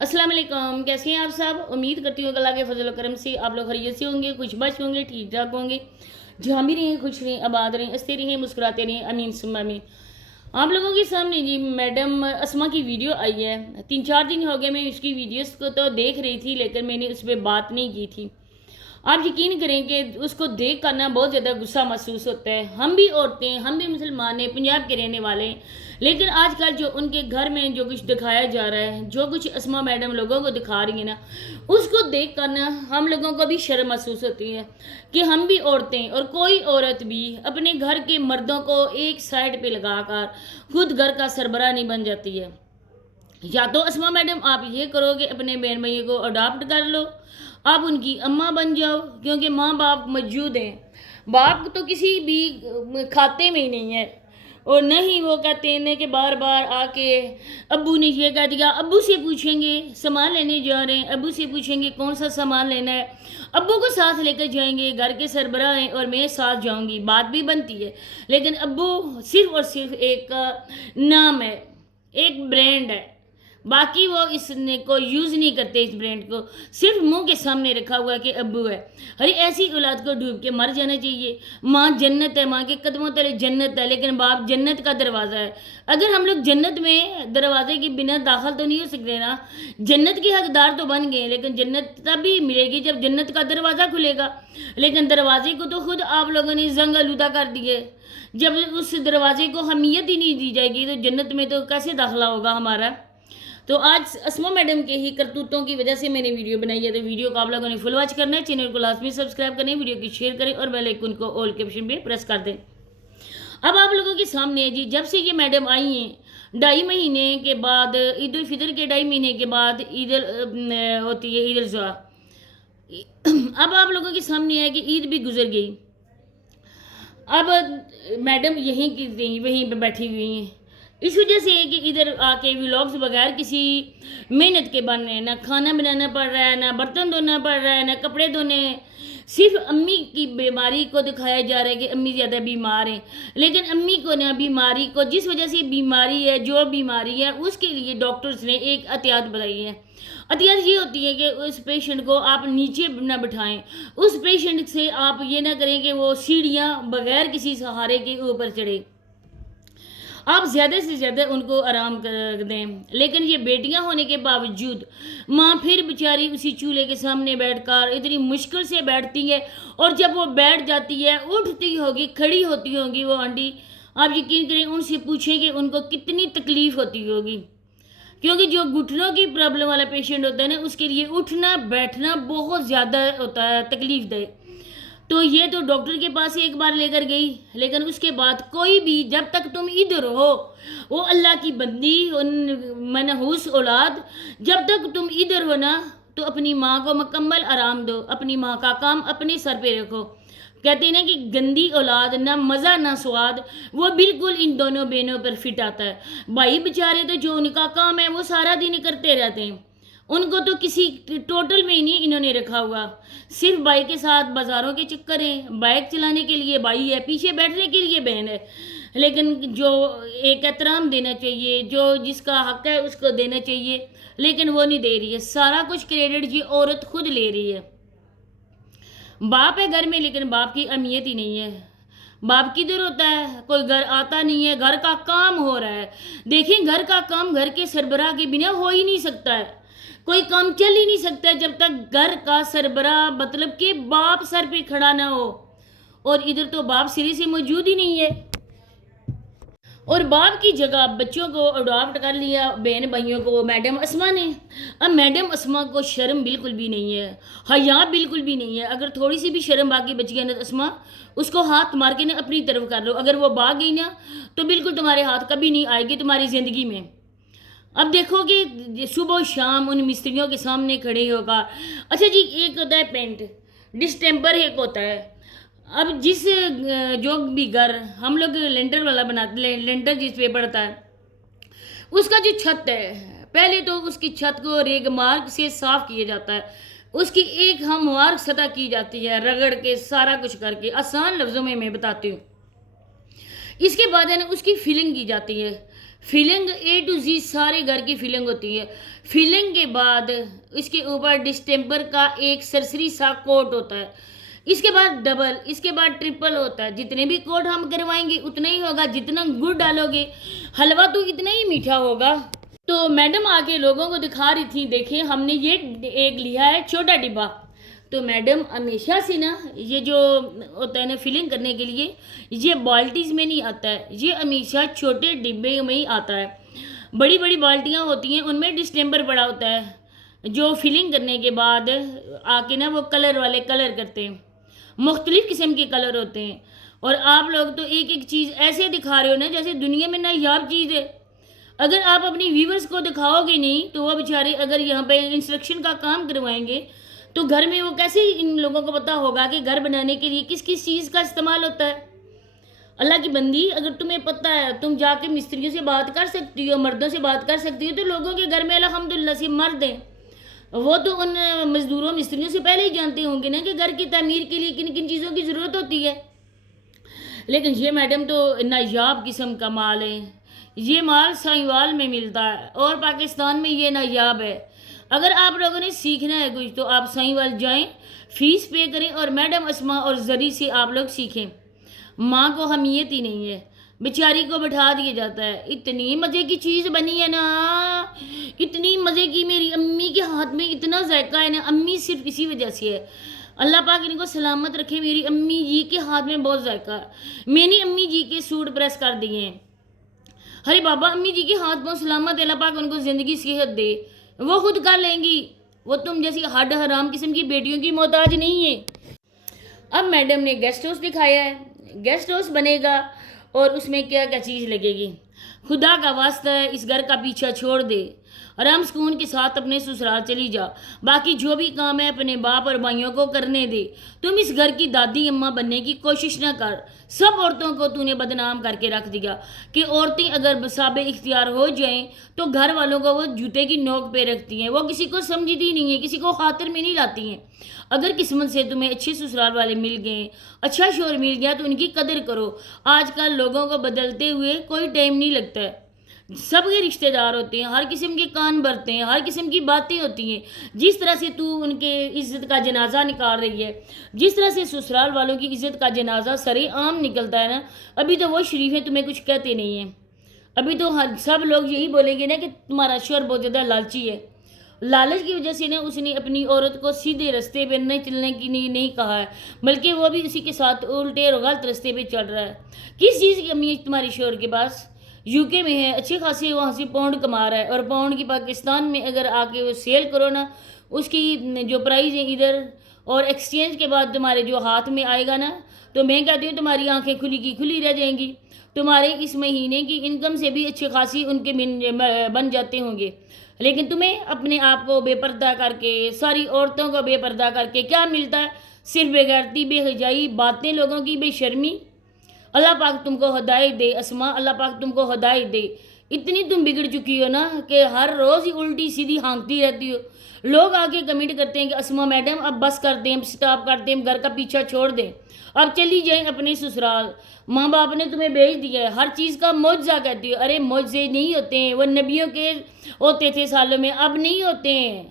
अस्सलाम वालेकुम, कैसे हैं आप सब। उम्मीद करती हूँ कि अल्लाह के फजल करम से आप लोग खैरियत से होंगे, कुछ बच होंगे, ठीक ठाक होंगे। जहाँ भी रहें खुश रहें, आबाद रहें, हंसते रहें, मुस्कुराते रहें, अमीन सुम्मा आमीन। आप लोगों के सामने जी मैडम अस्मा की वीडियो आई है। 3-4 दिन हो गए मैं उसकी वीडियोस को तो देख रही थी, लेकिन मैंने उस पर बात नहीं की थी। आप यकीन करें कि उसको देख कर ना बहुत ज़्यादा गुस्सा महसूस होता है। हम भी औरतें, हम भी मुसलमान हैं, पंजाब के रहने वाले हैं, लेकिन आजकल जो उनके घर में जो कुछ दिखाया जा रहा है, जो कुछ अस्मा मैडम लोगों को दिखा रही है ना, उसको देख कर ना हम लोगों को भी शर्म महसूस होती है कि हम भी औरतें और कोई औरत भी अपने घर के मर्दों को एक साइड पे लगाकर खुद घर का सरबराह नहीं बन जाती है। या तो अस्मा मैडम आप ये करो कि अपने बहन भाइयों को अडॉप्ट कर लो, आप उनकी अम्मा बन जाओ, क्योंकि माँ बाप मौजूद हैं। बाप तो किसी भी खाते में ही नहीं है, और न ही वो कहते हैं कि बार बार आके अब्बू ने ये कह दिया, अब्बू से पूछेंगे सामान लेने जा रहे हैं, अब्बू से पूछेंगे कौन सा सामान लेना है, अब्बू को साथ लेकर जाएंगे, घर के सरबराह हैं और मैं साथ जाऊंगी, बात भी बनती है। लेकिन अब्बू सिर्फ और सिर्फ एक नाम है, एक ब्रांड है, बाकी वो इसने को यूज़ नहीं करते। इस ब्रांड को सिर्फ मुंह के सामने रखा हुआ कि अब्बू है। अरे ऐसी औलाद को डूब के मर जाना चाहिए। माँ जन्नत है, माँ के कदमों तले जन्नत है, लेकिन बाप जन्नत का दरवाज़ा है। अगर हम लोग जन्नत में दरवाजे के बिना दाखिल तो नहीं हो सकते ना। जन्नत के हकदार तो बन गए, लेकिन जन्नत तभी मिलेगी जब जन्नत का दरवाज़ा खुलेगा। लेकिन दरवाजे को तो खुद आप लोगों ने जंग आलूदा कर दिए। जब उस दरवाजे को अहमियत ही नहीं दी जाएगी तो जन्नत में तो कैसे दाखिला होगा हमारा। तो आज अस्मा मैडम के ही करतूतों की वजह से मैंने वीडियो बनाई है। तो वीडियो को आप लोगों ने फुल वॉच करना है, चैनल को लाजमी सब्सक्राइब करें, वीडियो की शेयर करें और बेल आइकन को ऑल के ऑप्शन पे प्रेस कर दें। अब आप लोगों के सामने है जी, जब से ये मैडम आई हैं 2.5 महीने के बाद, ईद उल फितर के 2.5 महीने के बाद ईद होती है, ईद उल जुहा। अब आप लोगों के सामने है कि ईद भी गुजर गई। अब मैडम यहीं की वहीं पे बैठी हुई हैं। इस वजह से कि इधर आके व्लॉग्स बगैर किसी मेहनत के बन रहे हैं, ना खाना बनाना पड़ रहा है, ना बर्तन धोना पड़ रहा है, ना कपड़े धोने हैं। सिर्फ अम्मी की बीमारी को दिखाया जा रहा है कि अम्मी ज़्यादा बीमार हैं, लेकिन अम्मी को ना बीमारी को, जिस वजह से बीमारी है, जो बीमारी है उसके लिए डॉक्टर्स ने एक एहतियात बताई है। एहतियात ये होती है कि उस पेशेंट को आप नीचे ना बिठाएं, उस पेशेंट से आप ये ना करें कि वो सीढ़ियाँ बगैर किसी सहारे के ऊपर चढ़े, आप ज़्यादा से ज़्यादा उनको आराम कर दें। लेकिन ये बेटियां होने के बावजूद माँ फिर बेचारी उसी चूल्हे के सामने बैठकर इतनी मुश्किल से बैठती है, और जब वो बैठ जाती है, उठती होगी, खड़ी होती होगी वो आंटी, आप यकीन करें उनसे पूछें कि उनको कितनी तकलीफ़ होती होगी। क्योंकि जो घुटनों की प्रॉब्लम वाला पेशेंट होता है ना, उसके लिए उठना बैठना बहुत ज़्यादा होता है तकलीफ दे। तो ये तो डॉक्टर के पास एक बार लेकर गई, लेकिन उसके बाद कोई भी, जब तक तुम इधर हो, वो अल्लाह की बंदी उन मनहूस औलाद, जब तक तुम इधर हो ना, तो अपनी माँ को मुकम्मल आराम दो, अपनी माँ का काम अपने सर पे रखो। कहते हैं ना कि गंदी औलाद, ना मज़ा ना स्वाद, वो बिल्कुल इन दोनों बहनों पर फिट आता है। भाई बेचारे तो जो उनका काम है वो सारा दिन करते रहते हैं, उनको तो किसी टोटल में ही नहीं इन्होंने रखा हुआ। सिर्फ भाई के साथ बाज़ारों के चक्कर हैं, बाइक चलाने के लिए भाई है, पीछे बैठने के लिए बहन है, लेकिन जो एक एहतराम देना चाहिए, जो जिसका हक है उसको देना चाहिए, लेकिन वो नहीं दे रही है। सारा कुछ क्रेडिट ये औरत खुद ले रही है। बाप है घर में, लेकिन बाप की अहमियत ही नहीं है। बाप किधर होता है, कोई घर आता नहीं है, घर का काम हो रहा है। देखें, घर का काम घर के सरबराह के बिना हो ही नहीं सकता है, कोई काम चल ही नहीं सकता है जब तक घर का सरबराह मतलब कि बाप सर पे खड़ा ना हो। और इधर तो बाप सिरे से मौजूद ही नहीं है, और बाप की जगह बच्चों को अडॉप्ट कर लिया, बहन भाइयों को, मैडम अस्मा ने। अब मैडम अस्मा को शर्म बिल्कुल भी नहीं है, हया बिल्कुल भी नहीं है। अगर थोड़ी सी भी शर्म बाकी बच गई ना अस्मा, उसको हाथ मार के ना अपनी तरफ कर लो। अगर वो भाग गई ना तो बिल्कुल तुम्हारे हाथ कभी नहीं आएगी तुम्हारी ज़िंदगी में। अब देखो कि सुबह शाम उन मिस्त्रियों के सामने खड़े होगा। अच्छा जी, एक होता है पेंट, डिस्टेम्पर एक होता है। अब जिस जो भी घर हम लोग लेंटर वाला बनाते, लेंटर जिस पे पड़ता है, उसका जो छत है, पहले तो उसकी छत को रेगमार्क से साफ किया जाता है, उसकी एक हमवार सतह की जाती है, रगड़ के सारा कुछ करके, आसान लफ्ज़ों में मैं बताती हूँ। इसके बाद है ना उसकी फिलिंग की जाती है। فلنگ اے ٹو زی سارے گھر کی فلنگ ہوتی ہے. فلنگ کے بعد اس کے اوپر ڈسٹمبر کا ایک سرسری سا کوٹ ہوتا ہے. اس کے بعد ڈبل، اس کے بعد ٹرپل ہوتا ہے. جتنے بھی کوٹ ہم کروائیں گے اتنا ہی ہوگا. جتنا گڑ ڈالو گے حلوہ تو اتنا ہی میٹھا ہوگا. تو میڈم آ کے لوگوں کو دکھا رہی تھی، دیکھیں ہم نے یہ ایک لیا ہے چھوٹا ڈبہ. تو میڈم ہمیشہ سے نا یہ جو ہوتا ہے نا فلنگ کرنے کے لیے، یہ بالٹیز میں نہیں آتا ہے، یہ ہمیشہ چھوٹے ڈبے میں ہی آتا ہے. بڑی بڑی بالٹیاں ہوتی ہیں ان میں ڈسٹمبر پڑا ہوتا ہے، جو فلنگ کرنے کے بعد آ کے نا وہ کلر والے کلر کرتے ہیں. مختلف قسم کے کلر ہوتے ہیں. اور آپ لوگ تو ایک ایک چیز ایسے دکھا رہے ہو نا جیسے دنیا میں نایاب چیز ہے. اگر آپ اپنی ویورز کو دکھاؤ گے نہیں تو وہ بیچارے اگر یہاں پہ انسٹرکشن کا کام کروائیں گے تو گھر میں وہ کیسے ان لوگوں کو پتہ ہوگا کہ گھر بنانے کے لیے کس کس چیز کا استعمال ہوتا ہے. اللہ کی بندی، اگر تمہیں پتہ ہے تم جا کے مستریوں سے بات کر سکتی ہو، مردوں سے بات کر سکتی ہو، تو لوگوں کے گھر میں الحمدللہ سے مرد ہیں، وہ تو ان مزدوروں مستریوں سے پہلے ہی جانتے ہوں گے نا کہ گھر کی تعمیر کے لیے کن کن چیزوں کی ضرورت ہوتی ہے. لیکن یہ میڈم تو نایاب قسم کا مال ہے. یہ مال سائیوال میں ملتا ہے اور پاکستان میں یہ نایاب ہے. اگر آپ لوگوں نے سیکھنا ہے کچھ تو آپ سائیوال جائیں، فیس پے کریں اور میڈم اسما اور زری سے آپ لوگ سیکھیں. ماں کو اہمیت ہی نہیں ہے، بیچاری کو بٹھا دیا جاتا ہے. اتنی مزے کی چیز بنی ہے نا، اتنی مزے کی. میری امی کے ہاتھ میں اتنا ذائقہ ہے نا، امی صرف اسی وجہ سے ہے. اللہ پاک ان کو سلامت رکھے. میری امی جی کے ہاتھ میں بہت ذائقہ ہے. میں نے امی جی کے سوٹ پریس کر دیے ہیں. ارے بابا امی جی کے ہاتھ بہت سلامت ہے، اللہ پاک ان کو زندگی صحت دے، وہ خود کر لیں گی. وہ تم جیسی ہڈ حرام قسم کی بیٹیوں کی محتاج نہیں ہے. اب میڈم نے گیسٹ ہاؤس دکھایا ہے. گیسٹ ہاؤس بنے گا اور اس میں کیا کیا چیز لگے گی. خدا کا واسطہ ہے اس گھر کا پیچھا چھوڑ دے، آرام سکون کے ساتھ اپنے سسرال چلی جا. باقی جو بھی کام ہے اپنے باپ اور بھائیوں کو کرنے دے. تم اس گھر کی دادی اماں بننے کی کوشش نہ کر. سب عورتوں کو تو نے بدنام کر کے رکھ دیا کہ عورتیں اگر بساب اختیار ہو جائیں تو گھر والوں کو وہ جوتے کی نوک پہ رکھتی ہیں. وہ کسی کو سمجھتی نہیں ہیں، کسی کو خاطر میں نہیں لاتی ہیں. اگر قسمت سے تمہیں اچھے سسرال والے مل گئے، اچھا شوہر مل گیا تو ان کی قدر کرو. آج کل لوگوں کو بدلتے ہوئے کوئی ٹائم نہیں لگتا ہے. سب کے رشتہ دار ہوتے ہیں، ہر قسم کے کان بھرتے ہیں، ہر قسم کی باتیں ہوتی ہیں. جس طرح سے تو ان کے عزت کا جنازہ نکال رہی ہے، جس طرح سے سسرال والوں کی عزت کا جنازہ سرے عام نکلتا ہے نا، ابھی تو وہ شریف ہیں تمہیں کچھ کہتے نہیں ہیں. ابھی تو سب لوگ یہی بولیں گے نا کہ تمہارا شوہر بہت زیادہ لالچی ہے. لالچ کی وجہ سے نا اس نے اپنی عورت کو سیدھے رستے پہ نہیں چلنے کی نہیں کہا ہے، بلکہ وہ بھی اسی کے ساتھ الٹے اور غلط رستے پہ چل رہا ہے. کس چیز کی کمی ہے تمہاری شوہر کے پاس؟ یو کے میں ہے، اچھے خاصے وہاں سے پاؤنڈ کما رہا ہے، اور پاؤنڈ کی پاکستان میں اگر آ کے وہ سیل کرو نا، اس کی جو پرائز ہے ادھر اور ایکسچینج کے بعد تمہارے جو ہاتھ میں آئے گا نا، تو میں کہتی ہوں تمہاری آنکھیں کھلی کی کھلی رہ جائیں گی. تمہارے اس مہینے کی انکم سے بھی اچھی خاصی ان کے بن جاتے ہوں گے. لیکن تمہیں اپنے آپ کو بے پردہ کر کے، ساری عورتوں کو بے پردہ کر کے کیا ملتا ہے؟ صرف بے غیرتی، بے حیائی باتیں، لوگوں کی بے شرمی. اللہ پاک تم کو ہدایت دے اسما، اللہ پاک تم کو ہدایت دے. اتنی تم بگڑ چکی ہو نا کہ ہر روز ہی الٹی سیدھی ہانکتی رہتی ہو. لوگ آگے کمنٹ کرتے ہیں کہ اسما میڈم اب بس کر دیں، اب سٹاپ کر دیں، گھر کا پیچھا چھوڑ دیں، اب چلی جائیں اپنے سسرال. ماں باپ نے تمہیں بھیج دیا ہے، ہر چیز کا معجزہ کہتی ہو. ارے معجزے نہیں ہوتے ہیں، وہ نبیوں کے ہوتے تھے سالوں میں، اب نہیں ہوتے ہیں.